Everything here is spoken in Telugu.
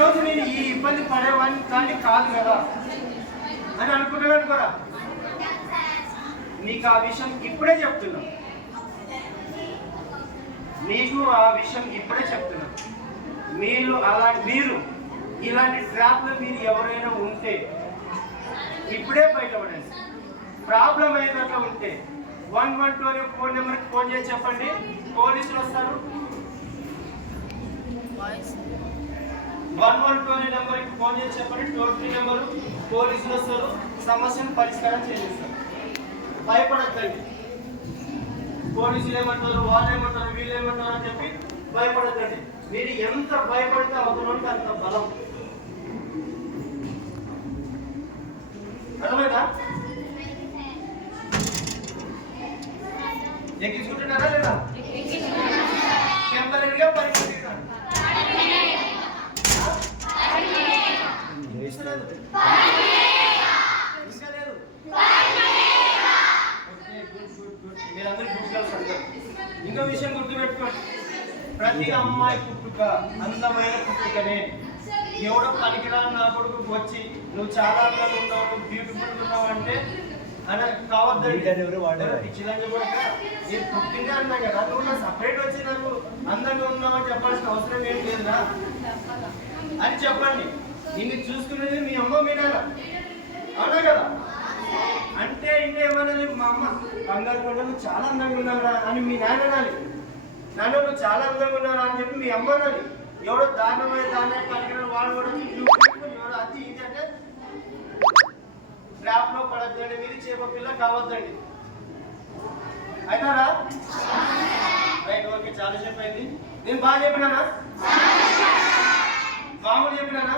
రోజు నేను ఈ ఇబ్బంది పడేవాడిని కానీ కాదు కదా అని అనుకుంటున్నాను అనుకోరా. నీకు ఆ విషయం ఇప్పుడే చెప్తున్నా, నీకు ఆ విషయం ఇప్పుడే చెప్తున్నా. మీరు ఇలాంటి ట్రాప్లో మీరు ఎవరైనా ఉంటే ఇప్పుడే బయటపడండి. ప్రాబ్లం ఏదైనా ఉంటే 112 అనే ఫోన్ నెంబర్కి ఫోన్ చేసి చెప్పండి, పోలీసులు వస్తారు. 112 అనే నెంబర్కి ఫోన్ చేసి చెప్పండి, టోల్ ఫ్రీ నెంబరు, పోలీసులు వస్తారు, సమస్యను పరిష్కారం చేసేస్తారు. భయపడద్దండి. పోలీసులు ఏమంటారు, వాళ్ళు ఏమంటారు, వీళ్ళు ఏమంటారు అని చెప్పి భయపడద్దండి. మీరు ఎంత భయపడితే అవుతుందంటే అంత బలం. అర్థమైందా? ఎక్కించుకుంటున్నారా లేదా? టెంపరీగా పరిస్థితున్నారు. ఇంకా లేదు. మీరందరూ గుర్తుపెట్టుకోండి. ఇంకో విషయం గుర్తుపెట్టుకోండి, ప్రతి అమ్మాయి పుట్టుక అందమైన పుట్టుకనే. ఎవడో పనికిరాని నా కొడుకు వచ్చి నువ్వు చాలా అందంగా ఉన్నావు, నువ్వు బ్యూటిఫుల్ ఉన్నావు అంటే అని కావద్దండి. నేను పుట్టిందే అన్నా కదా, నువ్వు నా సపరేట్ వచ్చి నాకు అందంగా ఉన్నావని చెప్పాల్సిన అవసరం ఏం లేదురా అని చెప్పండి. నిన్ను చూసుకునేది మీ అమ్మ మీ నాన్న, అవునా కదా? అంటే ఇంకా ఏమన్నా మా అమ్మ కంగారు పడ్డా నువ్వు చాలా అందంగా ఉన్నావురా అని మీ నాన్న అనాలి. నాన్న నువ్వు చాలా అందంగా ఉన్నారా అని చెప్పి మీ అమ్మ అనాలి. ఎవడో దాన్నే పలికిన వాడు కూడా ఎవడో అది ఇది అంటే ట్రాప్ లో పడద్దండి. మీరు చేప పిల్ల కావద్దండి. అయితారా? రైట్, ఓకే, చాలా సేపు అయింది. నేను బాగా చెప్పినానా? మామూలు చెప్పినానా?